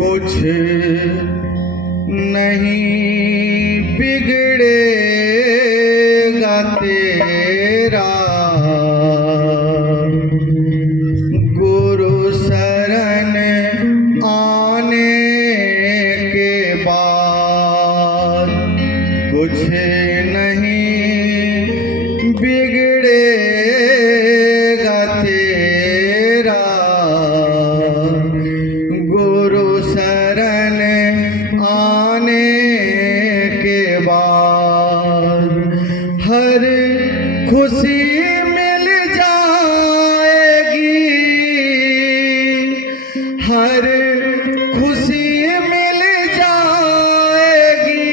कुछ नहीं बिगड़ेगा तेरा, गुरु शरण आने के बाद। कुछ नहीं बिगड़ेगा तेरा, गुरु शरण आने के बाद। हर खुशी मिल जाएगी, हर खुशी मिल जाएगी,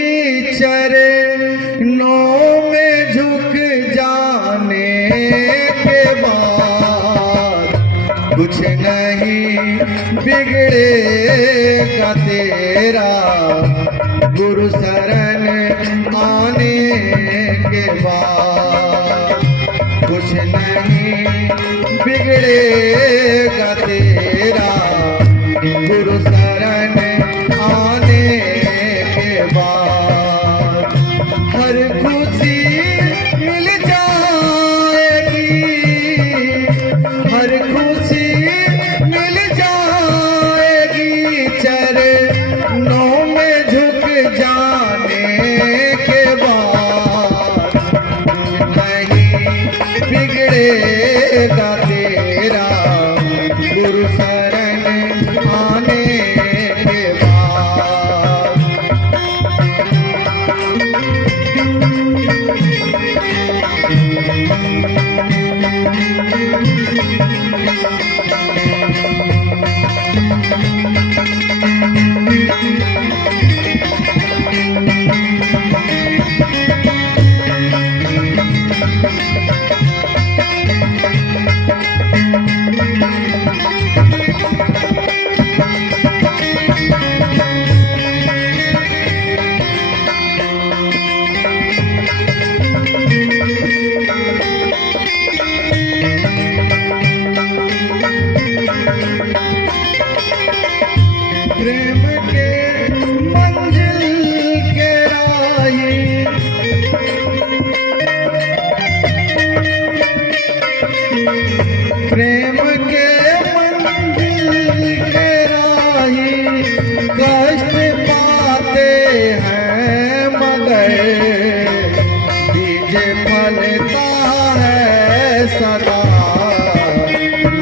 चरणों में झुक जाने के बाद। कुछ नहीं बिगड़ेगा तेरा, गुरु शरण आने के बाद। कुछ नहीं बिगड़ेगा तेरा, गुरु शरण आने के बाद। हर खुशी मिल जाएगी, हर खुशी मिल जाएगी, चरणों में झुक जाने के बाद। नहीं बिगड़ेगा तेरा, गुरु शरण आने के बाद। प्रेम के मंजिल के राही, प्रेम के मंजिल के राही, कष्ट पाते हैं मगर बीज फलता है सदा।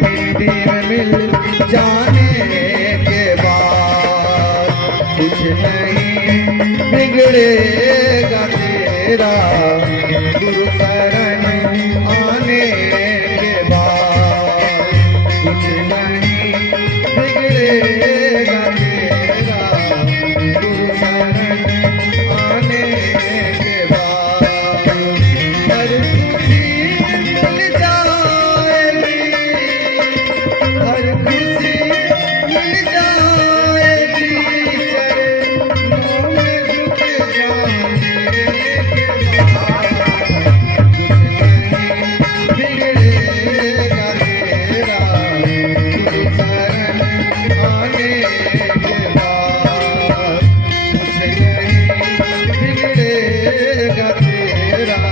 मिट्टी में मिल जाने के बाद। कुछ नहीं बिगड़ेगा तेरा, गुरु शरण आने के बाद। कुछ नहीं बिगड़ेगा तेरा, गुरु शरण आने के बाद। हर खुशी मिल जाएगी, हर खुशी मिल जाएगी, चरणों में झुक जाने के बाद। कुछ नहीं बिगड़ेगा तेरा, गुरु शरण आने के बाद। कुछ नहीं बिगड़ेगा तेरा।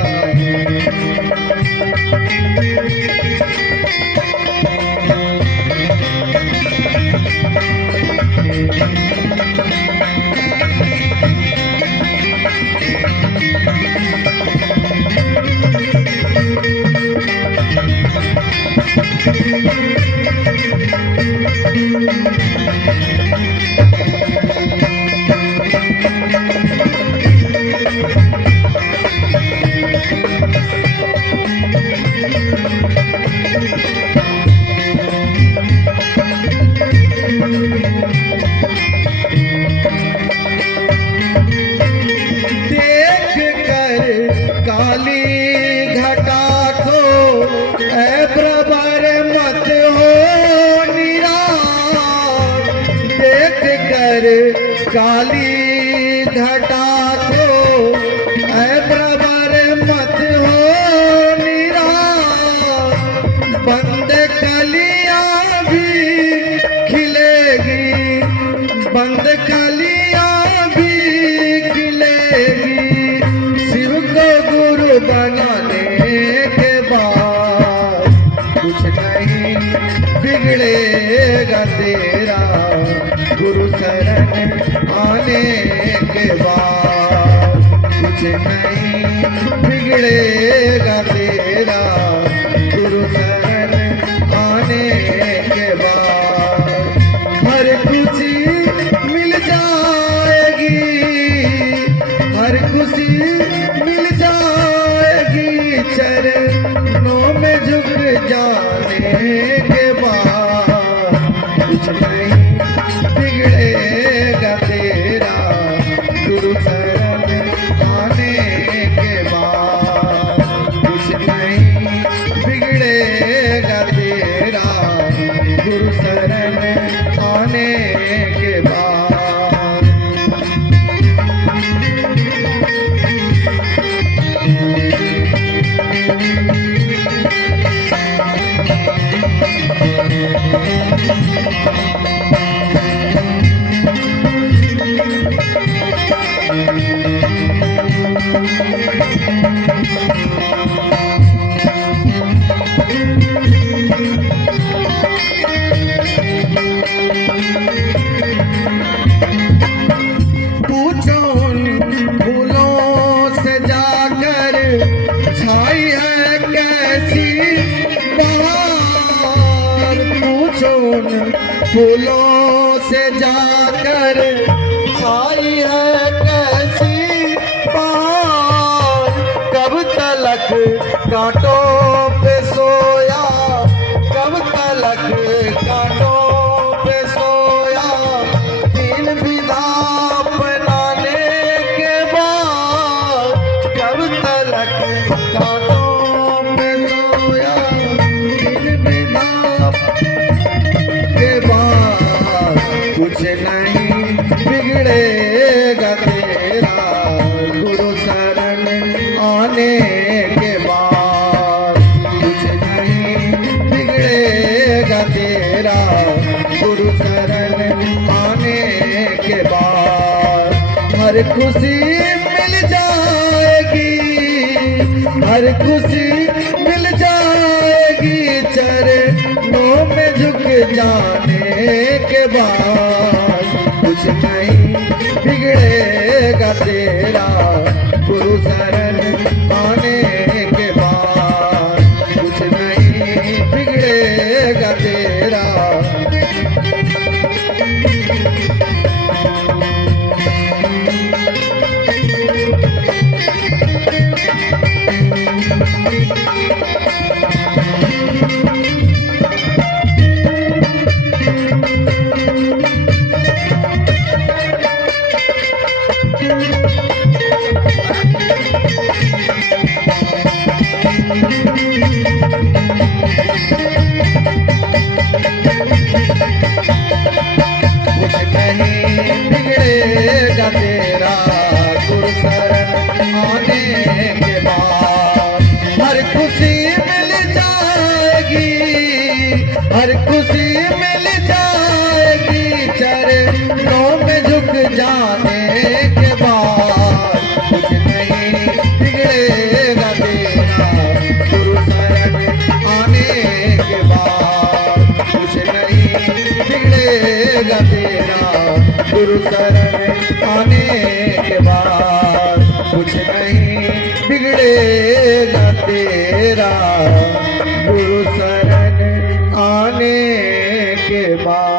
देख कर काली घटा को ऐ प्रबर मत हो निराश। देख कर काली घटा को ऐ प्रबर मत हो निराश। बंद कलियां भी खिलेगी, बंद कलियां भी खिलेगी शिव को गुरु बनाने के बाद। कुछ नहीं बिगड़ेगा तेरा गुरु शरण आने के बाद। कुछ नहीं बिगड़ेगा तेरा गुरु शरण आने के बाद। हर खुशी मिल जाएगी, हर खुशी मिल जाएगी चरणों में झुक जाने के बाद। कुछ नहीं बिगड़ेगा तेरा गुरु शरण आने के बाद। कुछ नहीं बिगड़ेगा तेरा गुरु शरण आने के बाद। पूछो उन फूलों से जाकर छाई है कैसी बहार। पूछो उन फूलों से जाकर छाई है कैसी बहार। कब तलक कांटों पे सोया, कब तलक कांटों पे सोया। तीन विधा अपनाने के बाद कब तलक कांटों पे सोया। तीन विधा के बाद कुछ नहीं बिगड़ेगा तेरा गुरु शरण आने के बाद। कुछ नहीं बिगड़ेगा तेरा गुरु शरण आने के बाद। हर खुशी मिल जाएगी, हर खुशी मिल जाएगी चरणों में झुक जाने के बाद। कुछ नहीं बिगड़ेगा तेरा गुरु शरण आने के बाद। कुछ नहीं बिगड़ेगा तेरा। कुछ नहीं बिगड़ेगा तेरा गुरु शरण आने के बाद। हर खुशी मिल जाएगी, हर खुशी मिल जाएगी चरणों में झुक जाने के बाद। कुछ नहीं बिगड़ेगा तेरा गुरु शरण आने के बाद। कुछ नहीं बिगड़ेगा तेरा गुरु शरण आने के बाद। कुछ नहीं बिगड़ेगा तेरा गुरु शरण आने के बाद।